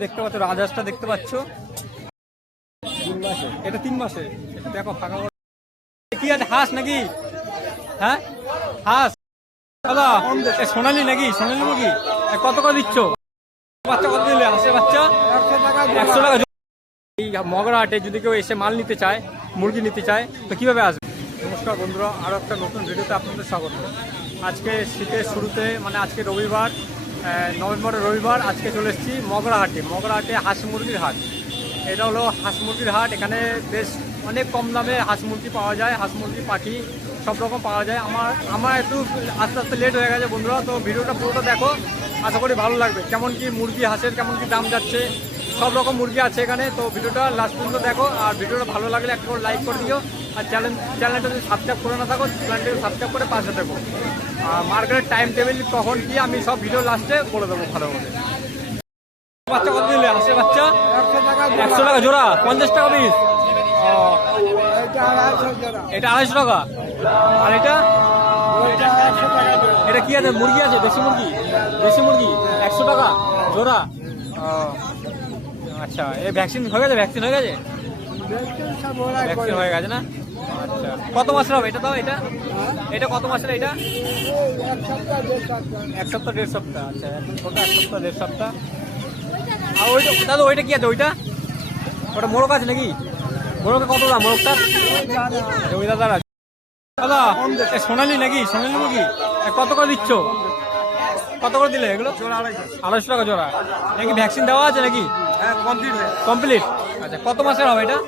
দেখতে পাচ্ছ, রাজহাঁসটা দেখতে পাচ্ছ। এটা তিন মাসে। এটা দেখো, ফাঁকা কি আছে, হাঁস নাকি? হ্যাঁ? হাঁস। দাদা সোনালি নাকি? সোনালি মুরগি কত করে দিচ্ছ? বাচ্চা কত দিলে? হাঁসের বাচ্চা? একশো টাকা। এই মগরা হাটে যদি কেউ এসে মাল নিতে চায়, মুরগি নিতে চায়, তো কীভাবে আসবে? নমস্কার বন্ধুরা আরও একটা নতুন ভিডিওতে আপনাদের স্বাগত। আজকে শীতের শুরুতে মানে আজকে রবিবার নভেম্বরের রবিবার আজকে চলে এসেছি মগরা হাটে মগরা হাটে হাঁস মুরগির হাট। এটা হলো হাঁস মুরগির হাট, এখানে বেশ অনেক কম দামে হাঁস মুরগি পাওয়া যায়, হাঁস মুরগি, পাখি সব রকম পাওয়া যায়। আমার আমার একটু আস্তে আস্তে লেট হয়ে গেছে বন্ধুরা, তো ভিডিওটা পুরোটা দেখো, আশা করি ভালো লাগবে। কেমন কি মুরগি, হাঁসের কেমন কি দাম যাচ্ছে, সব রকম মুরগি আছে এখানে, তো ভিডিওটা লাস্ট পর্যন্ত দেখো, আর ভিডিওটা ভালো লাগলে একটা করে লাইক করে দিও। আর চ্যানেল চ্যানেলটা যদি সাবস্ক্রাইব করে না থাকো চ্যানেলটাকে সাবস্ক্রাইব করে পাশে থাকো। আর মার্কেটের টাইম টেবিল কখন কি আমি সব ভিডিও লাস্টে করে দেবো ভালো করে বাচ্চা কত দিলে? হাঁসের বাচ্চা? একশো টাকা জোড়া। পঞ্চাশ টাকা পিস এটা আড়াইশো টাকা? আর এটা? এটা কি আছে? মুরগি আছে? দেশি মুরগি? দেশি মুরগি? একশো টাকা? জোড়া? আচ্ছা এই ভ্যাকসিন হয়ে গেছে? ভ্যাকসিন হয়ে গেছে? ভ্যাকসিন হয়ে গেছে না? কত মাসের হবে? এটা দাও এটা। এটা কত মাসের এটা? এক সপ্তাহ দেড় সপ্তাহ। আচ্ছা ছোট এক সপ্তাহ দেড় সপ্তাহ। আর ওইটা দাদা ওইটা কি আছে? ওইটা? ওটা মোরগ আছে নাকি? মোরগে কত দাম? মোরগটা? আচ্ছা, ওই দাদা দাদা এ সোনালি নাকি? সোনালি মুরগি কত করে দিচ্ছ? কত করে দিলে এগুলো? আড়াইশো টাকা জোড়া। নাকি ভ্যাকসিন দেওয়া আছে নাকি? হ্যাঁ কমপ্লিট কমপ্লিট? আচ্ছা কত মাসের হবে এটা?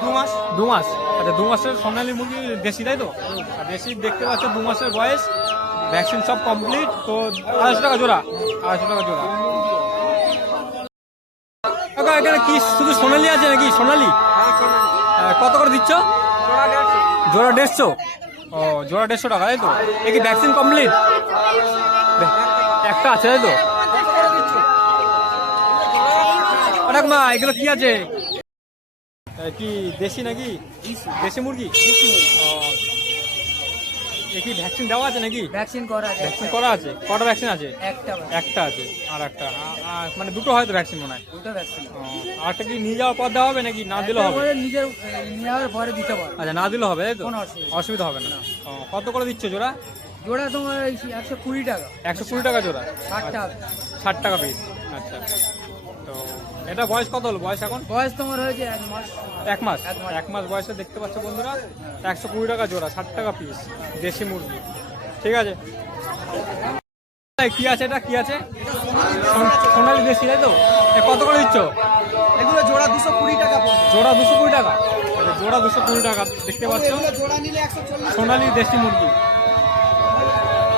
দু মাস। দু মাস। আচ্ছা দু মাসের সোনালি মুরগি দেশি তাই তো? দেশি দেখতে পাচ্ছ দু মাসের বয়স। ভ্যাকসিন সব কমপ্লিট তো আড়াইশো টাকা জোড়া আড়াইশো টাকা জোড়া। কাকা এখানে কি শুধু সোনালি আছে নাকি? সোনালি? আহ, কত করে দিচ্ছ? জোড়া দেড়শো। ও জোড়া দেড়শো টাকা তাই তো? এ কি ভ্যাকসিন কমপ্লিট একটা আছে তাই তো? অনেক মা এগুলো কি আছে? কি দেশি নাকি? দেশি মুরগি। এ কি ভ্যাকসিন দেওয়া আছে নাকি? ভ্যাকসিন করা আছে। ভ্যাকসিন করা আছে? কটা ভ্যাকসিন আছে? একটা একটা আছে। আর একটা। মানে দুটো হয়তো ভ্যাকসিন মনে হয়। দুটো ভ্যাকসিন আরটা কি নিয়ে যাওয়ার পর দেওয়া হবে নাকি না দিলেও হবে? নিজের নেওয়ার পরে দিতে পারো। আচ্ছা না দিলেও হবে তাই তো? অসুবিধা হবে না। কত করে দিচ্ছ জোড়া? জোড়া তোমার একশো কুড়ি টাকা। একশো কুড়ি টাকা জোড়া? ষাট টাকা। ষাট টাকা পিস আচ্ছা। তো এটা বয়স কত হলো? বয়স এখন? বয়স তোমার হয়েছে এক মাস। এক মাস? এক মাস। বয়সে দেখতে পাচ্ছ বন্ধুরা একশো কুড়ি টাকা জোড়া ষাট টাকা পিস দেশি মুরগি। ঠিক আছে? কি আছে এটা? কি আছে? সোন- সোনালি দেশি তাই তো? এ কত করে দিচ্ছ? এগুলো জোড়া দুশো কুড়ি টাকা জোড়া দুশো কুড়ি টাকা? আচ্ছা, জোড়া দুশো কুড়ি টাকা দেখতে পাচ্ছ? এগুলো জোড়া নিলে একশো চল্লিশ সোনালি দেশি মুরগি।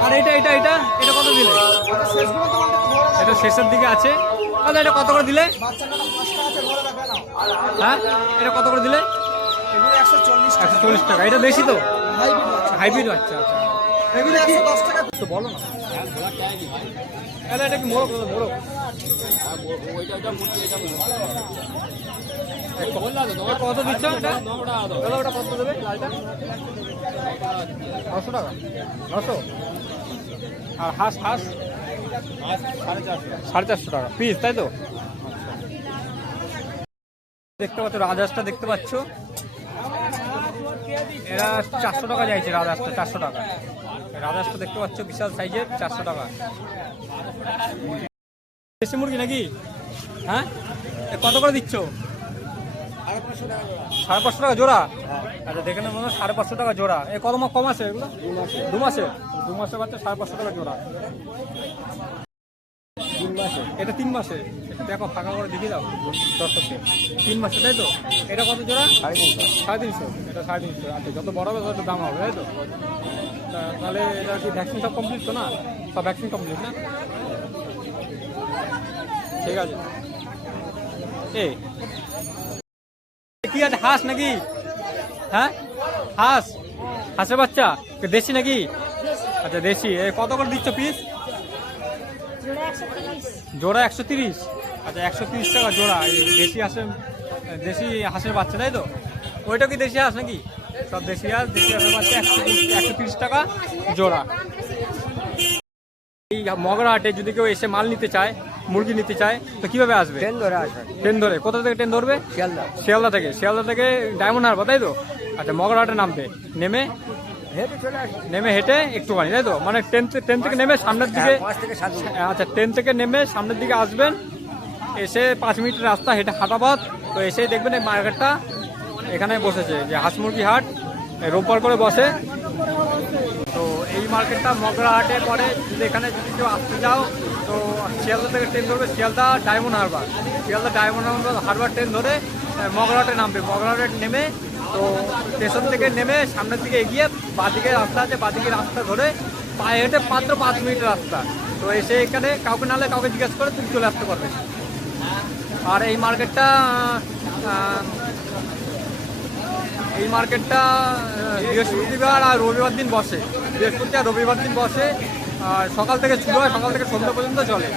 আর এটা এটা এটা এটা কত দিলে? রাখো। এটা শেষের দিকে আছে। তাহলে এটা কত করে দিলে? হ্যাঁ? এটা কত করে দিলে? একশো চল্লিশ টাকা। এটা বেশি তো? হাইব্রিড আচ্ছা আচ্ছা। দশ টাকা তো বলো না। এটা কি মোরগ? এটা কত দিচ্ছ দেবে লালটা? টাকা। নশো? আর হাঁস হাঁস? সাড়ে চারশো টাকা পিস, তাই তো? দেখতে পাচ্ছ, রাজহাঁসটা দেখতে পাচ্ছ। এরা চারশো টাকা চাইছে রাজহাঁসটা, চারশো টাকা। রাজহাঁসটা দেখতে পাচ্ছ, বিশাল সাইজের, চারশো টাকা। দেশি মুরগি নাকি? হ্যাঁ? কত করে দিচ্ছ? সাড়ে পাঁচশো টাকা জোড়া? আচ্ছা দেখে নেব সাড়ে পাঁচশো টাকা জোড়া। এ কত কম আছে এগুলো? দু মাসে? দু মাসে বাচ্চা সাড়ে পাঁচশো টাকা জোড়া। এটা তিন মাসে? এটা দেখো ফাঁকা করে দেখিয়ে দাও দর্শককে। তিন মাসে তাই তো? এটা কত জোড়া? সাড়ে তিনশো। সাড়ে তিনশো। এটা সাড়ে তিনশো। আচ্ছা যত বড় হবে তত দাম হবে তাই তো? তা- তাহলে এটা কি ভ্যাকসিন সব কমপ্লিট তো না? সব ভ্যাকসিন কমপ্লিট না? ঠিক আছে। এ কি আছে হাঁস নাকি? হ্যাঁ? হাঁস? হাঁসের বাচ্চা? দেশি নাকি? আচ্ছা দেশি। কত করে দিচ্ছ পিস জোড়া একশো তিরিশ। আচ্ছা একশো তিরিশ টাকা জোড়া। এই দেশি হাঁসের দেশি হাঁসের বাচ্চা তাই তো? ওইটা কি দেশি হাঁস নাকি? সব দেশি হাঁস দেশি হাঁসের বাচ্চা একশো একশো তিরিশ টাকা জোড়া। এই মগরা হাটে যদি কেউ এসে মাল নিতে চায় মুরগি নিতে চায় তো কীভাবে আসবে? ট্রেন ধরে আসবে। ট্রেন ধরে। কোথা থেকে ট্রেন ধরবে? শিয়ালদা। শিয়ালদা থেকে। শিয়ালদা থেকে ডায়মন্ড হারবার তাই তো? আচ্ছা মগরাহাটে নামবে। নেমে? নেমে হেঁটে একটুখানি তাই তো? মানে ট্রেন ট্রেন থেকে নেমে সামনের দিকে সাত মিনিট। আচ্ছা ট্রেন থেকে নেমে সামনের দিকে আসবেন। এসে পাঁচ মিনিটের রাস্তা হেঁটে হাঁটাবাদ তো এসেই দেখবেন এই মার্কেটটা এখানে বসেছে যে হাঁস মুরগি হাট রোববার করে বসে। মার্কেটটা মগরা হাটে পরে যদি এখানে যদি কেউ আসতে যাও তো শিয়ালদা থেকে ট্রেন ধরবে Sealdah diamond harbour. Sealdah diamond harbour train ধরে মগরাহাটে নামবে। মগরাহাটে নেমে, তো স্টেশন থেকে নেমে সামনের দিকে এগিয়ে বাদিকে রাস্তা আছে। বাদিকে রাস্তা ধরে পায়ে হেঁটে মাত্র পাঁচ মিনিট রাস্তা। তো এসে এখানে কাউকে নাহলে কাউকে জিজ্ঞেস করে তুমি চলে আসতে পারবে। আর এই মার্কেটটা এই মার্কেটটা বৃহস্পতিবার আর রবিবার দিন বসে। বৃহস্পতি আর রবিবার দিন বসে, আর সকাল থেকে শুরু হয়, সকাল থেকে সন্ধ্যা পর্যন্ত চলে।